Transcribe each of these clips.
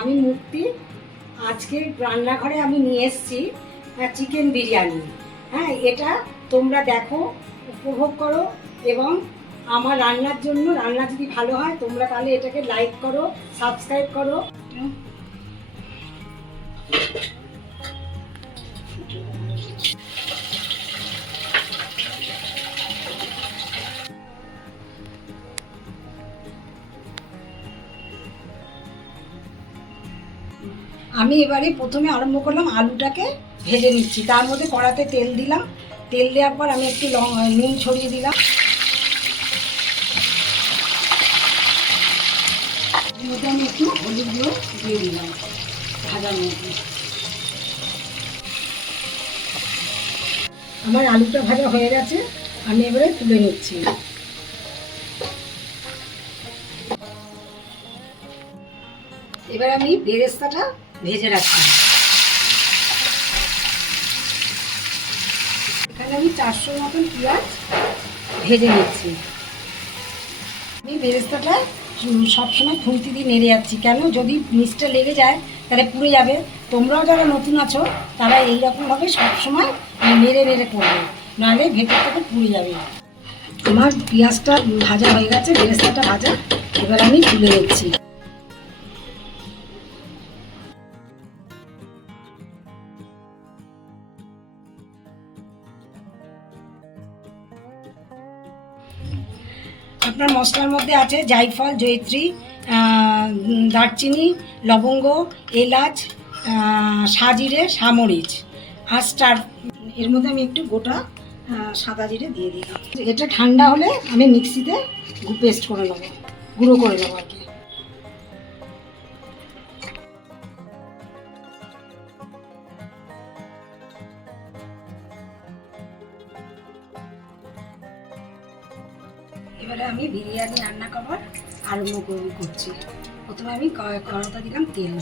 আমি মুক্তি আজকে রান্নাঘরে আমি নিয়ে এসেছি চিকেন বিরিয়ানি। হ্যাঁ, এটা তোমরা দেখো, উপভোগ করো এবং আমার রান্নার জন্য, রান্না যদি ভালো হয় তোমরা তাহলে এটাকে লাইক করো, সাবস্ক্রাইব করো। আমি এবারে প্রথমে আরম্ভ করলাম, আলুটাকে ভেজে নিচ্ছি। তার মধ্যে কড়াতে তেল দিলাম, তেল দেওয়ার পর আমি একটু নুন ছড়িয়ে দিলাম। এর মধ্যে আমি একটু হলুদ গুঁড়ো দিয়ে দিলাম ভাজার মধ্যে। আমার আলুটা ভাজা হয়ে গেছে, আমি এবারে তুলে নিচ্ছি। এবার আমি বেরেস্তাটা ভেজে রাখছি। এখানে আমি 400 মতন পেঁয়াজ ভেজে নিচ্ছি। আমি বেরেস্তাটা সবসময় খুন্তি দিয়ে নেড়ে যাচ্ছি, কেন যদি নিচটা লেগে যায় তাহলে পুড়ে যাবে। তোমরাও যারা নতুন আছো তারা এইরকমভাবে সবসময় নেড়ে নেড়ে করবে, নাহলে ভেতর থেকে পুড়ে যাবে। আমার পেঁয়াজটা ভাজা হয়ে গেছে, বেরেস্তাটা ভাজা, এবার আমি তুলে নিচ্ছি। আপনার মশলার মধ্যে আছে জায়ফল, জয়িত্রী, দারচিনি, লবঙ্গ, এলাচ, সাজিরে, সামরিচ আর স্টার। এর মধ্যে আমি একটু গোটা সাদা জিরে দিয়ে দিই। এটা ঠান্ডা হলে আমি মিক্সিতে পেস্ট করে নেবো, গুঁড়ো করে নেবো আর কি। এবারে আমি বিরিয়ানি রান্না করবার আরম্ভ করছি। প্রথমে আমি কড়াতে দিলাম তেল,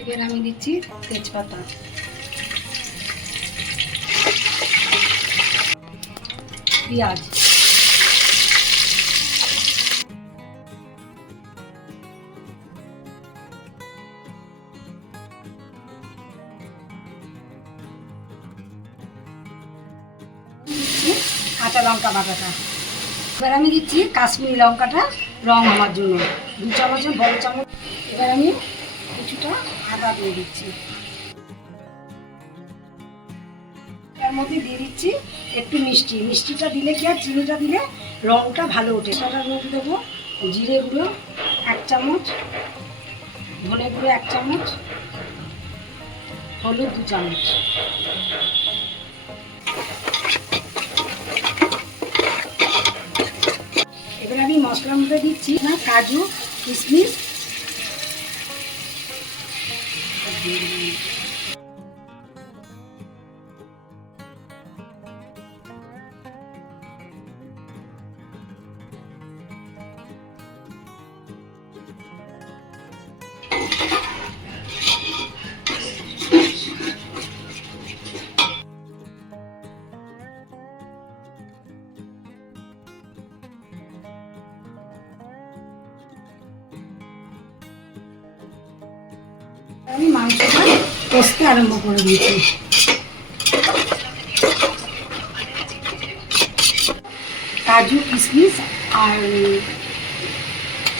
এবার আমি দিচ্ছি তেজপাতা, পেঁয়াজ, কাঁচা লঙ্কা বাটাটা। এবার আমি দিচ্ছি কাশ্মীরি লঙ্কাটা রং হওয়ার জন্য 2 চামচের বড় চামচ। এবার আমি কিছুটা আদা দিয়ে দিচ্ছি। তার মধ্যে দিয়ে দিচ্ছি একটু মিষ্টি। মিষ্টিটা দিলে কি আর চিনিটা দিলে রংটা ভালো ওঠে। সেটার মধ্যে দেবো জিরে গুঁড়ো 1 চামচ, ধনে গুঁড়ো 1 চামচ, হলুদ 2 চামচ। এবার আমি মশলার মধ্যে দিচ্ছি না কাজু, কিশমিশ, আমি মাংসটা কষতে আরম্ভ করে দিয়েছি। কাজু, কিশমিশ আর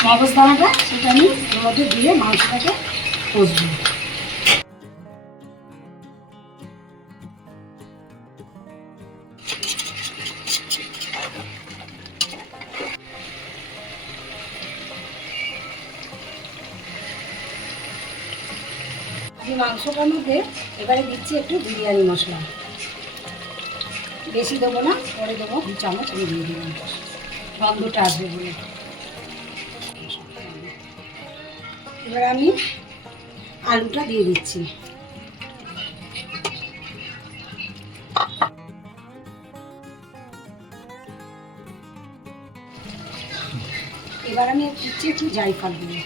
মগজদানাটা সেটা আমি এর মধ্যে দিয়ে মাংসটাকে কষবো। মাংসটার মধ্যে এবারে দিচ্ছি একটু বিরিয়ানি মশলা, বেশি দেবো না, পরে দেবো 2 চামচ আমি দিয়ে দিলাম, গন্ধটা আসবে বলে। এবার আমি আলুটা দিয়ে দিচ্ছি। এবার আমি দিচ্ছি একটু জায়ফল দিয়ে।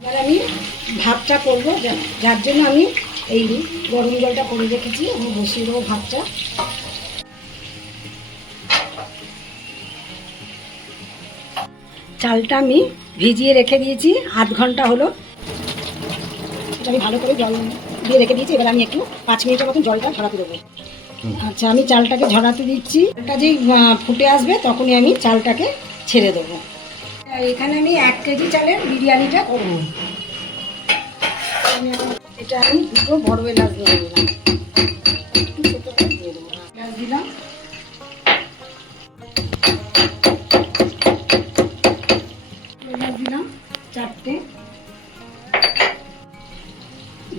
এবার আমি ভাতটা করবো, যার জন্য আমি এই গরম জলটা করে রেখেছি, আমি বসিয়ে দেবো ভাতটা। চালটা আমি ভিজিয়ে রেখে দিয়েছি, আধ ঘন্টা হলো। এটা আমি ভালো করে জল দিয়ে রেখে দিয়েছি। এবার আমি একটু 5 মিনিটের মতন জলটা ঝরাতে দেবো। আচ্ছা, আমি চালটাকে ঝরাতে দিচ্ছি। চালটা যেই ফুটে আসবে তখনই আমি চালটাকে ছেড়ে দেবো। এখানে আমি 1 কেজি চালের বিরিয়ানিটা করবো। এটা আমি 2টো বড় এলাচ দিয়ে দিলাম, একটু ছোটো করে দিয়ে দেবো। এলাচ দিলাম, এলাচ দিলাম 4টে,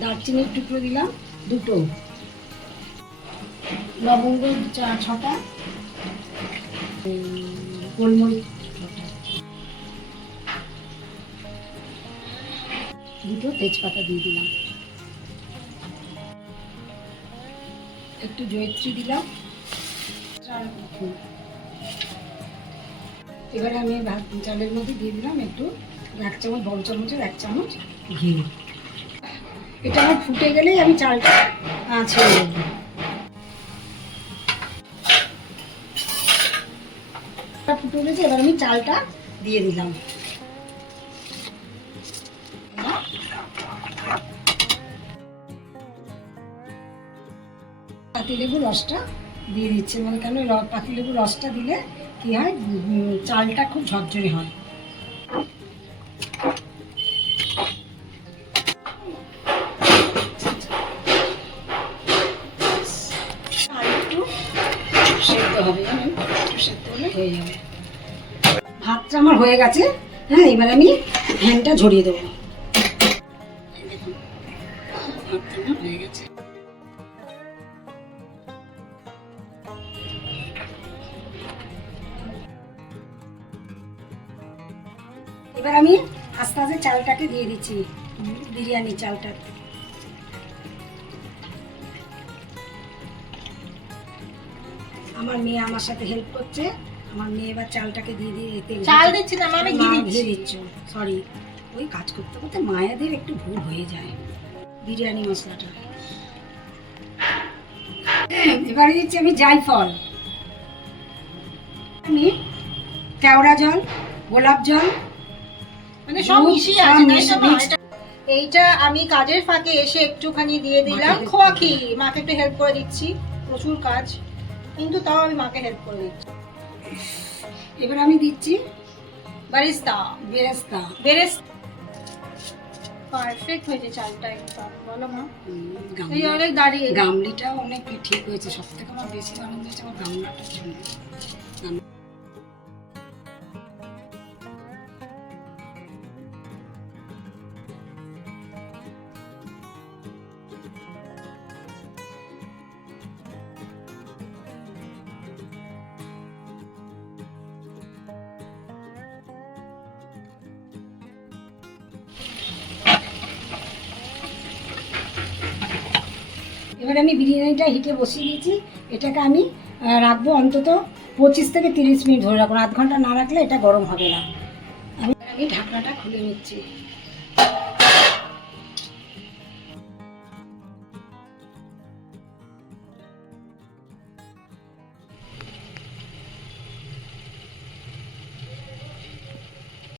দারচিনির টুকরো দিলাম 2টো, লবঙ্গ 6টা, গোলমরিচ 6টা, 2টো তেজপাতা দিয়ে দিলাম, একটু জয়িত্রী দিলাম। এবারে আমি চালের মধ্যে দিয়ে দিলাম একটু 1 চামচ, বড় চামচের 1 চামচ ঘি। এটা আমার ফুটে গেলেই আমি চালটা ছেড়ে দেবো। ফুটে গেছে, এবার আমি চালটা দিয়ে দিলাম। পাতিলেবুর রসটা দিয়ে দিচ্ছে, মানে কেন পাতিলেবুর রসটা দিলে কি হয়, চালটা খুব ঝরঝরে হয়। আর একটু সেদ্ধ হবে, সেদ্ধ হলে হয়ে যাবে। ভাতটা আমার হয়ে গেছে। হ্যাঁ, এবার আমি ফ্যানটা ঝরিয়ে দেবো। ভাতটা আমার হয়ে গেছে। এবার আমি আস্তে আস্তে চালটাকে দিয়ে দিচ্ছি, বিরিয়ানি চালটা। আমার মেয়ে আমার সাথে হেল্প করছে। আমার মেয়ে এবার চালটাকে দিয়ে দিয়ে চাল দিচ্ছি না, আমি ঘি দিচ্ছি। সরি, ওই কাজ করতে করতে মায়েদের একটু ভুল হয়ে যায়। বিরিয়ানি মশলাটা এবারে দিচ্ছি আমি জায়ফল, আমি কেওড়া জল, গোলাপ জল, মানে সব মিশিয়ে আছে, তাই তো মা? এইটা আমি কাজের ফাঁকে এসে একটুখানি দিয়ে দিলাম। খোয়া ক্ষীর মাকে একটু হেল্প করে দিচ্ছি, প্রচুর কাজ, কিন্তু তাও আমি মাকে হেল্প করে দিচ্ছি। এবার আমি দিচ্ছি বেরেস্তা। বেরেস্তা পারফেক্ট হয়েছে চালটা একদম, বলো মা? গামলি, এই অনেক দাঁড়িয়ে গামলিটাও অনেক ঠিক হয়েছে। সব থেকে আমার বেশি আনন্দ হয়েছে আমার গামলাটার জন্য। এবার আমি বিরিয়ানিটা হিটে বসিয়ে দিয়েছি। এটাকে আমি রাখবো অন্তত 25 থেকে 30 মিনিট ধরে রাখবো। আধ ঘন্টা না রাখলে এটা গরম হবে না। আমি ঢাকনাটা খুলে নিচ্ছি।